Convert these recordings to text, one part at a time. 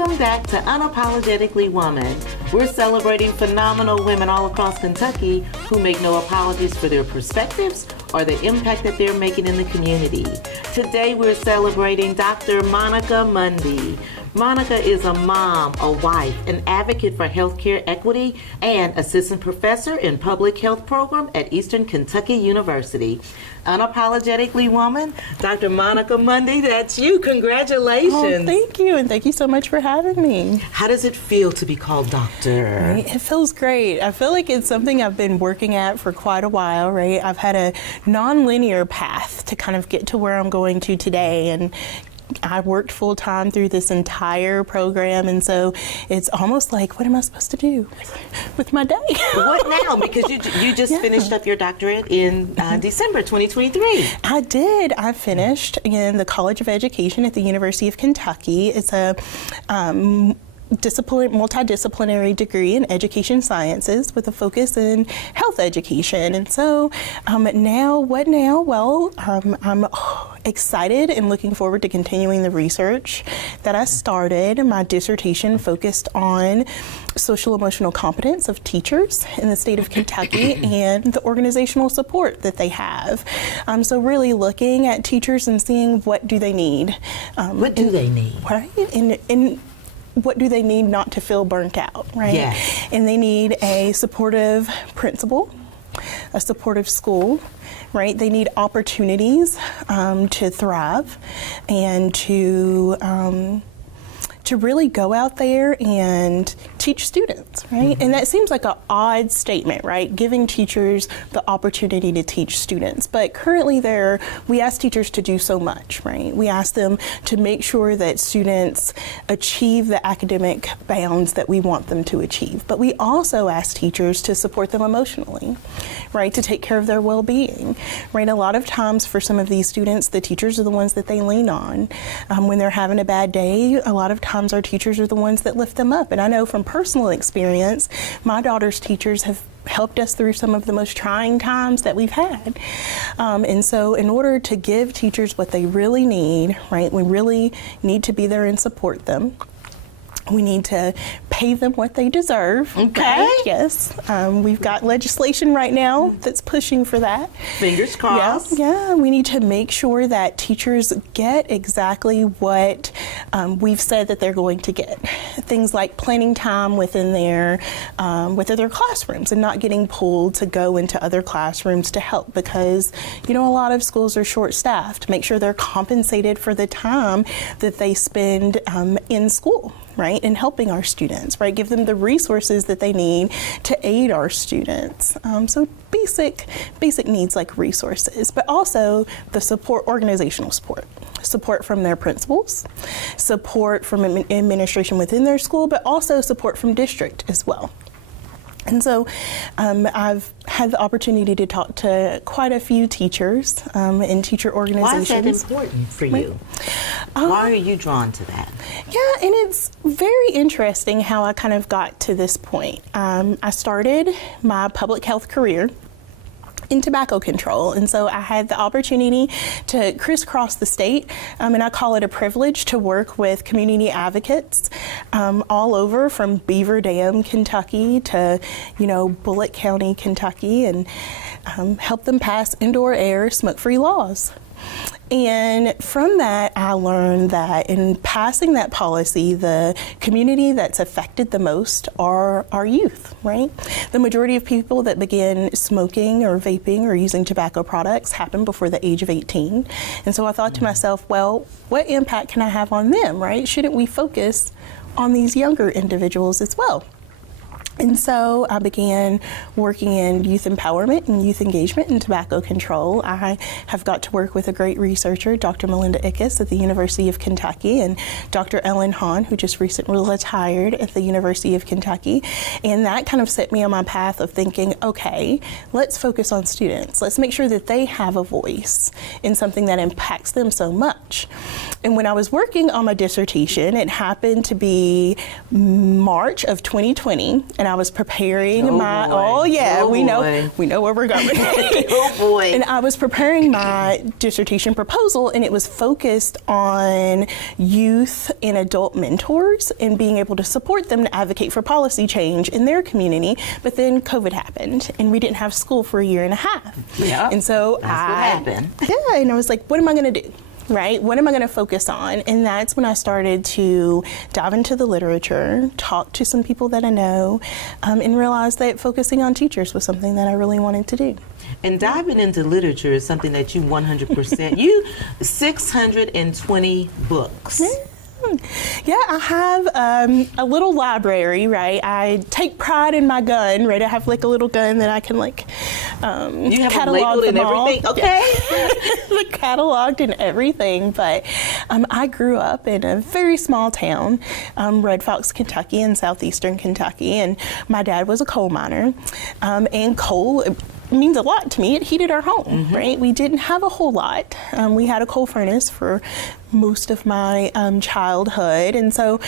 Welcome back to Unapologetically Woman. We're celebrating phenomenal women all across Kentucky who make no apologies for their perspectives or the impact that they're making in the community. Today we're celebrating Dr. Monica Mundy. Monica is a mom, a wife, an advocate for healthcare equity, and assistant professor in public health program at Eastern Kentucky University. Unapologetically Woman, Dr. Monica Mundy, that's you. Congratulations. Oh, thank you, and thank you so much for having me. How does it feel to be called doctor? Right? It feels great. I feel like it's something I've been working at for quite a while, right? I've had a non-linear path to kind of get to where I'm going to today, and I worked full time through this entire program, and so it's almost like, what am I supposed to do with my day? What now? Because you just finished up your doctorate in December 2023. I did. I finished in the College of Education at the University of Kentucky. It's a multidisciplinary degree in education sciences with a focus in health education. And so what now? Well, I'm excited and looking forward to continuing the research that I started. My dissertation focused on social emotional competence of teachers in the state of Kentucky and the organizational support that they have. So really looking at teachers and seeing what do they need. What do they need? Right? And what do they need not to feel burnt out, right? Yes. And they need a supportive principal, a supportive school, right? They need opportunities to thrive and to really go out there and teach students, right? And that seems like an odd statement, right? Giving teachers the opportunity to teach students. But currently we ask teachers to do so much, right? We ask them to make sure that students achieve the academic bounds that we want them to achieve. But we also ask teachers to support them emotionally, right? To take care of their well-being, right? A lot of times for some of these students, the teachers are the ones that they lean on. When they're having a bad day, a lot of times our teachers are the ones that lift them up. And I know from personal experience, my daughter's teachers have helped us through some of the most trying times that we've had. And so in order to give teachers what they really need, right, we really need to be there and support them. We need to pay them what they deserve. Okay. Right? Yes. We've got legislation right now that's pushing for that. Fingers crossed. Yeah. We need to make sure that teachers get exactly what we've said that they're going to get. Things like planning time within their classrooms and not getting pulled to go into other classrooms to help, because a lot of schools are short-staffed. Make sure they're compensated for the time that they spend in school, right, and helping our students, right? Give them the resources that they need to aid our students. So basic needs like resources, but also the support, organizational support from their principals, support from administration within their school, but also support from district as well. And so I've had the opportunity to talk to quite a few teachers in teacher organizations. Why is that important for you? Why are you drawn to that? Yeah, and it's very interesting how I kind of got to this point. I started my public health career in tobacco control. And so I had the opportunity to crisscross the state, and I call it a privilege to work with community advocates all over, from Beaver Dam, Kentucky to, Bullitt County, Kentucky, and help them pass indoor air smoke-free laws. And from that, I learned that in passing that policy, the community that's affected the most are our youth, right? The majority of people that begin smoking or vaping or using tobacco products happen before the age of 18. And so I thought to myself, well, what impact can I have on them, right? Shouldn't we focus on these younger individuals as well? And so I began working in youth empowerment and youth engagement and tobacco control. I have got to work with a great researcher, Dr. Melinda Ickes at the University of Kentucky, and Dr. Ellen Hahn, who just recently retired at the University of Kentucky. And that kind of set me on my path of thinking, okay, let's focus on students. Let's make sure that they have a voice in something that impacts them so much. And when I was working on my dissertation, it happened to be March of 2020, and I was preparing we know where we're going. Oh boy. And I was preparing my dissertation proposal, and it was focused on youth and adult mentors and being able to support them to advocate for policy change in their community. But then COVID happened, and we didn't have school for a year and a half. Yeah. And so what happened. Yeah, and I was like, what am I going to do? Right? What am I going to focus on? And that's when I started to dive into the literature, talk to some people that I know, and realize that focusing on teachers was something that I really wanted to do. And diving into literature is something that you 100%, you 620 books. Yeah, I have a little library, right? I take pride in my gun, right? I have like a little gun that I can like you have catalog them and everything. Okay. Yeah. Cataloged and everything, but I grew up in a very small town, Red Fox, Kentucky, in southeastern Kentucky, and my dad was a coal miner, and coal means a lot to me. It heated our home, right? We didn't have a whole lot. We had a coal furnace for most of my childhood, and so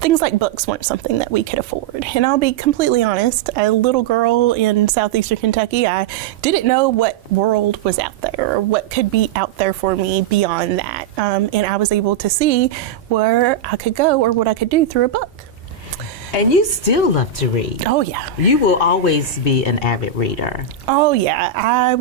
things like books weren't something that we could afford. And I'll be completely honest, a little girl in southeastern Kentucky, I didn't know what world was out there or what could be out there for me beyond that. And I was able to see where I could go or what I could do through a book. And you still love to read. Oh, yeah. You will always be an avid reader. Oh, yeah. I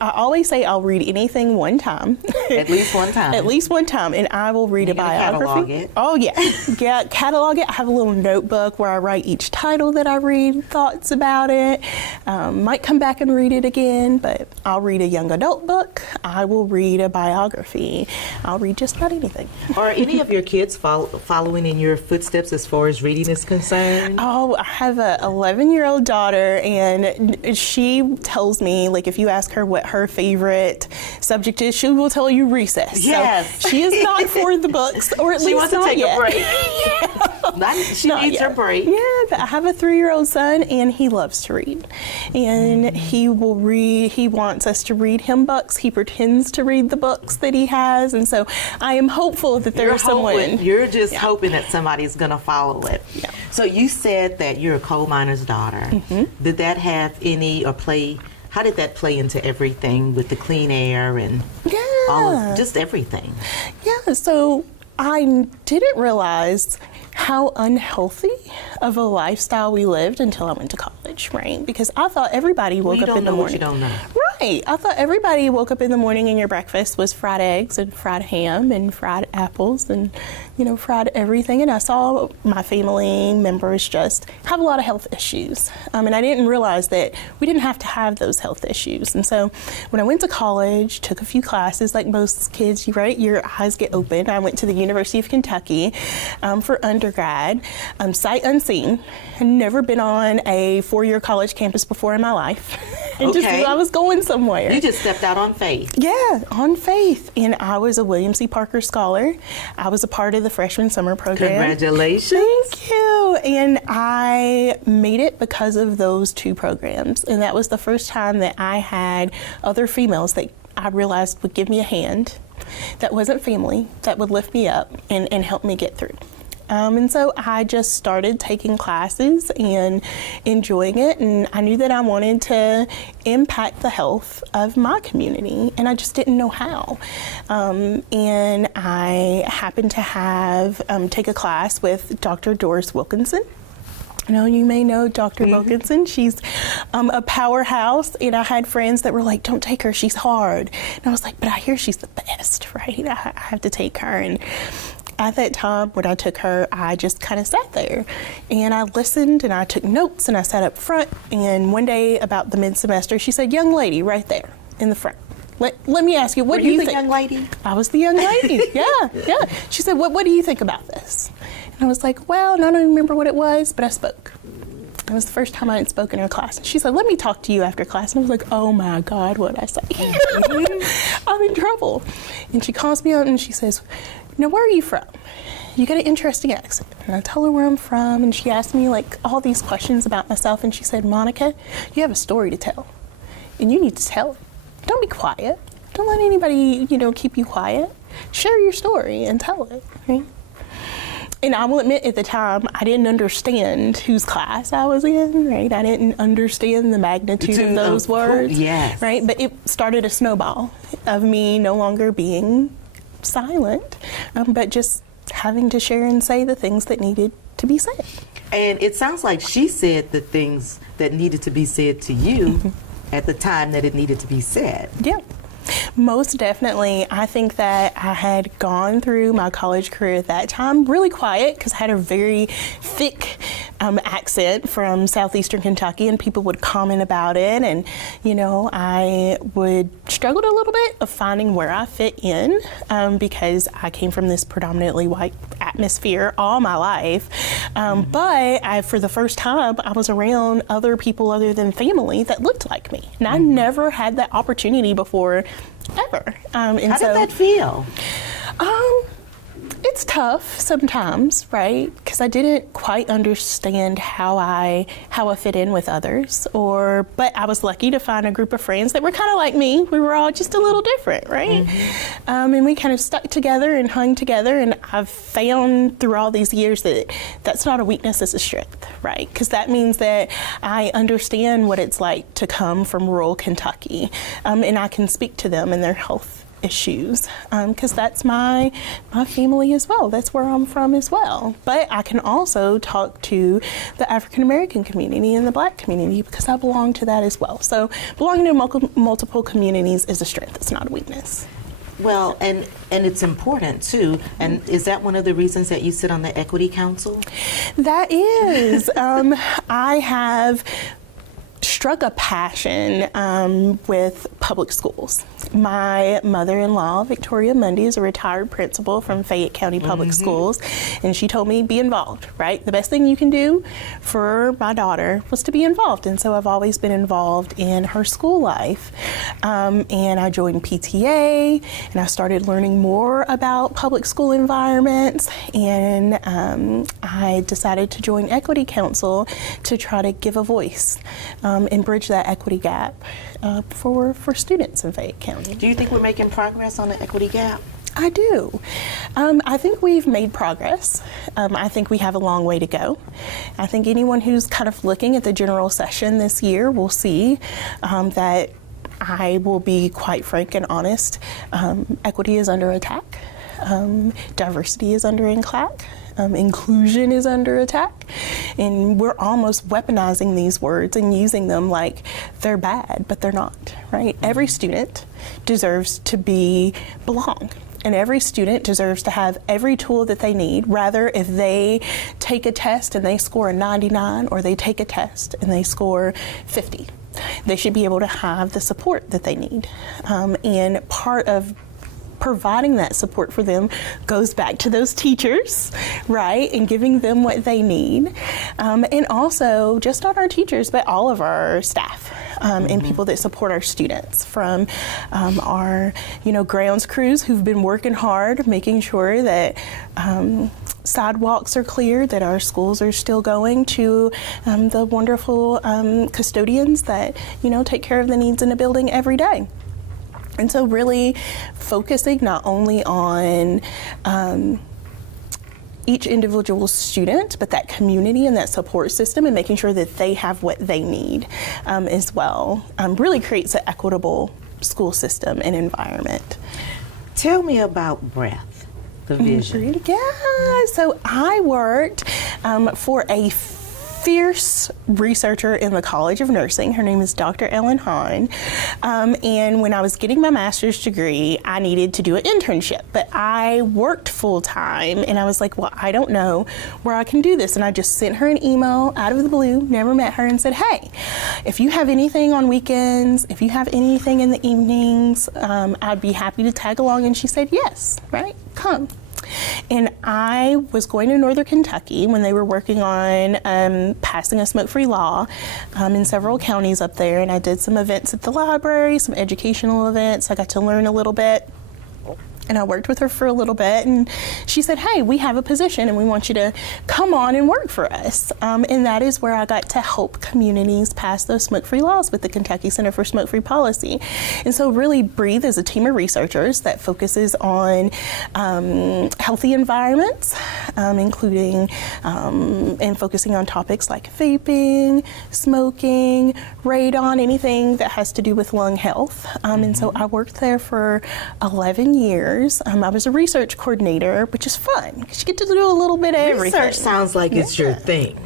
always say I'll read anything one time. At least one time. At least one time. And I will read a biography. Catalog it. Oh, yeah. Yeah, catalog it. I have a little notebook where I write each title that I read, thoughts about it. Might come back and read it again, but I'll read a young adult book. I will read a biography. I'll read just about anything. Are any of your kids following in your footsteps as far as reading is concerned? Oh, I have a 11-year-old daughter, and she tells me, like, if you ask her what her favorite subject is, she will tell you recess. Yes. So she is not for the books, or at she least wants to not take yet. a break. She needs her break. Yeah, but I have a 3-year-old son, and he loves to read. And he will read, he wants us to read him books. He pretends to read the books that he has. And so I am hopeful that there's someone. You're just hoping that somebody's going to follow it. Yeah. So you said that you're a coal miner's daughter. Did that have any how did that play into everything with the clean air and all of just everything? Yeah, so I didn't realize how unhealthy of a lifestyle we lived until I went to college, right? Because I thought everybody woke up in the morning. You don't know. Right. I thought everybody woke up in the morning and your breakfast was fried eggs and fried ham and fried apples and, fried everything. And I saw my family members just have a lot of health issues. And I didn't realize that we didn't have to have those health issues. And so when I went to college, took a few classes like most kids, right? Your eyes get open. I went to the University of Kentucky for undergrad, sight unseen. I'd never been on a 4-year college campus before in my life. And just knew I was going somewhere. You just stepped out on faith. Yeah, on faith. And I was a William C. Parker Scholar. I was a part of the freshman summer program. Congratulations. Thank you. And I made it because of those 2 programs. And that was the first time that I had other females that I realized would give me a hand, that wasn't family, that would lift me up and help me get through. And so I just started taking classes and enjoying it, and I knew that I wanted to impact the health of my community, and I just didn't know how. And I happened to have take a class with Dr. Doris Wilkinson. You may know Dr. Wilkinson. She's a powerhouse, and I had friends that were like, don't take her, she's hard. And I was like, but I hear she's the best, right? I have to take her. And at that time, when I took her, I just kind of sat there and I listened and I took notes and I sat up front. And one day about the mid-semester, she said, young lady right there in the front. Let me ask you, what do you think? Were you the young lady? I was the young lady, yeah. She said, what do you think about this? And I was like, well, I don't remember what it was, but I spoke. It was the first time I had spoken in her class. And she said, let me talk to you after class. And I was like, oh my God, what'd I say? I'm in trouble. And she calls me out and she says, where are you from? You got an interesting accent. And I tell her where I'm from, and she asked me like all these questions about myself, and she said, Monica, you have a story to tell, and you need to tell it. Don't be quiet. Don't let anybody, keep you quiet. share your story and tell it, right? And I will admit, at the time, I didn't understand whose class I was in, right? I didn't understand the magnitude of those words, yes. right? But it started a snowball of me no longer being silent, but just having to share and say the things that needed to be said. And it sounds like she said the things that needed to be said to you at the time that it needed to be said. Yeah. Most definitely. I think that I had gone through my college career at that time really quiet because I had a very thick accent from southeastern Kentucky, and people would comment about it, and I would struggle a little bit of finding where I fit in because I came from this predominantly white atmosphere all my life. But for the first time, I was around other people other than family that looked like me, and I never had that opportunity before. Ever. How did that feel? It's tough sometimes, right? Because I didn't quite understand how I fit in with others, but I was lucky to find a group of friends that were kind of like me. We were all just a little different, right? And we kind of stuck together and hung together, and I've found through all these years that that's not a weakness, it's a strength, right? Because that means that I understand what it's like to come from rural Kentucky, and I can speak to them and their health issues, because that's my family as well. That's where I'm from as well. But I can also talk to the African American community and the Black community because I belong to that as well. So belonging to multiple communities is a strength. It's not a weakness. Well, and it's important too. And is that one of the reasons that you sit on the Equity Council? That is. I have struck a passion with public schools. My mother-in-law, Monica Mundy, is a retired principal from Fayette County Public Schools, and she told me, be involved, right? The best thing you can do for my daughter was to be involved, and so I've always been involved in her school life. And I joined PTA, and I started learning more about public school environments, and I decided to join Equity Council to try to give a voice and bridge that equity gap for students in Fayette County. Do you think we're making progress on the equity gap? I do. I think we've made progress. I think we have a long way to go. I think anyone who's kind of looking at the general session this year will see that I will be quite frank and honest. Equity is under attack. Diversity is under attack. Inclusion is under attack, and we're almost weaponizing these words and using them like they're bad, but they're not, right? Every student deserves to belong, and every student deserves to have every tool that they need, rather if they take a test and they score a 99 or they take a test and they score 50. They should be able to have the support that they need, and part of providing that support for them goes back to those teachers, right, and giving them what they need. And also, just not our teachers, but all of our staff and people that support our students, from our grounds crews who've been working hard, making sure that sidewalks are clear, that our schools are still going, to the wonderful custodians that take care of the needs in a building every day. And so really focusing not only on each individual student, but that community and that support system, and making sure that they have what they need as well, really creates an equitable school system and environment. Tell me about Breath, the vision. Yeah, so I worked for a fierce researcher in the College of Nursing. Her name is Dr. Ellen Hahn. And when I was getting my master's degree, I needed to do an internship, but I worked full time, and I was like, well, I don't know where I can do this. And I just sent her an email out of the blue, never met her, and said, hey, if you have anything on weekends, if you have anything in the evenings, I'd be happy to tag along. And she said, yes, right, come. And I was going to Northern Kentucky when they were working on passing a smoke-free law in several counties up there, and I did some events at the library, some educational events. I got to learn a little bit. And I worked with her for a little bit, and she said, hey, we have a position and we want you to come on and work for us. And that is where I got to help communities pass those smoke-free laws with the Kentucky Center for Smoke-Free Policy. And so really Breathe is a team of researchers that focuses on healthy environments, including and focusing on topics like vaping, smoking, radon, anything that has to do with lung health. And so I worked there for 11 years. I was a research coordinator, which is fun because you get to do a little bit of everything. Research sounds like it's your thing.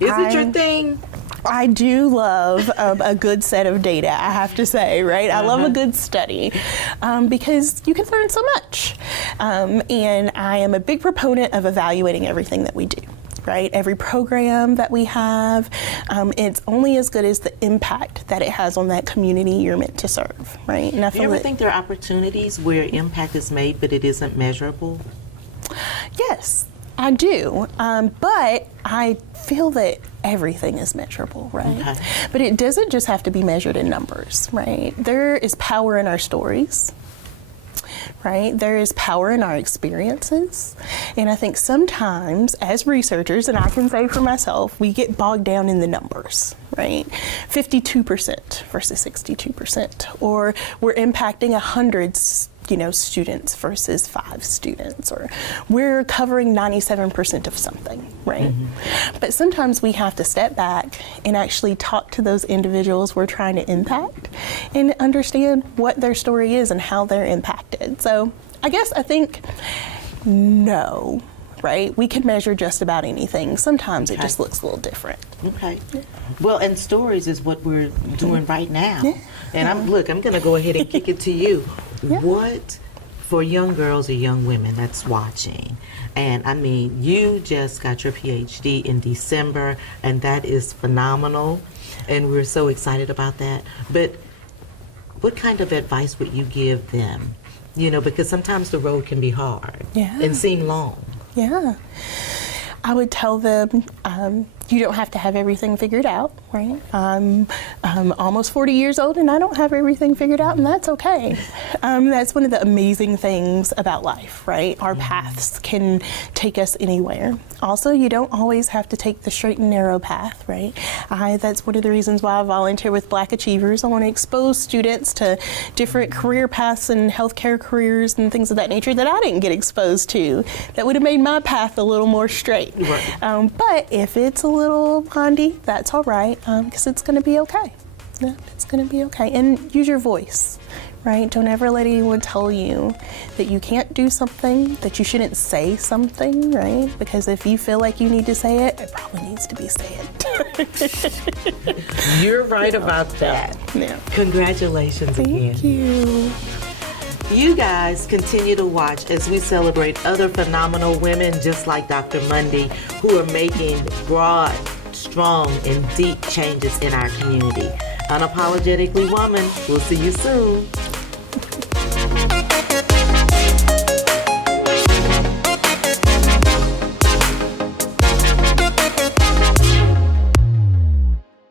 Is it your thing? I do love a good set of data, I have to say, right? I love a good study because you can learn so much. And I am a big proponent of evaluating everything that we do. Right? Every program that we have, it's only as good as the impact that it has on that community you're meant to serve, right? And I feel Do you ever think there are opportunities where impact is made but it isn't measurable? Yes, I do. But I feel that everything is measurable, right? Okay. But it doesn't just have to be measured in numbers, right? There is power in our stories. Right? There is power in our experiences. And I think sometimes as researchers, and I can say for myself, we get bogged down in the numbers, right? 52% versus 62%, or we're impacting 100 students versus 5 students, or we're covering 97% of something, right? But sometimes we have to step back and actually talk to those individuals we're trying to impact and understand what their story is and how they're impacted. So I think no, right? We can measure just about anything. Sometimes it just looks a little different. Okay. Well, and stories is what we're doing right now. And I'm going to go ahead and kick it to you. What, for young girls or young women that's watching, and I mean, you just got your PhD in December, and that is phenomenal, and we're so excited about that. But what kind of advice would you give them? Because sometimes the road can be hard and seem long. Yeah. I would tell them you don't have to have everything figured out, right? I'm almost 40 years old and I don't have everything figured out, and that's okay. That's one of the amazing things about life, right? Our paths can take us anywhere. Also, you don't always have to take the straight and narrow path, right? That's one of the reasons why I volunteer with Black Achievers. I want to expose students to different career paths and healthcare careers and things of that nature that I didn't get exposed to. That would have made my path a little more straight. Right. But if it's a little pondy, that's all right, because it's going to be okay. Yeah, it's going to be okay. And use your voice, right? Don't ever let anyone tell you that you can't do something, that you shouldn't say something, right? Because if you feel like you need to say it, it probably needs to be said. You're right about that. Yeah. Congratulations again. Thank you. You guys continue to watch as we celebrate other phenomenal women just like Dr. Mundy, who are making broad, strong, and deep changes in our community. Unapologetically Woman. We'll see you soon.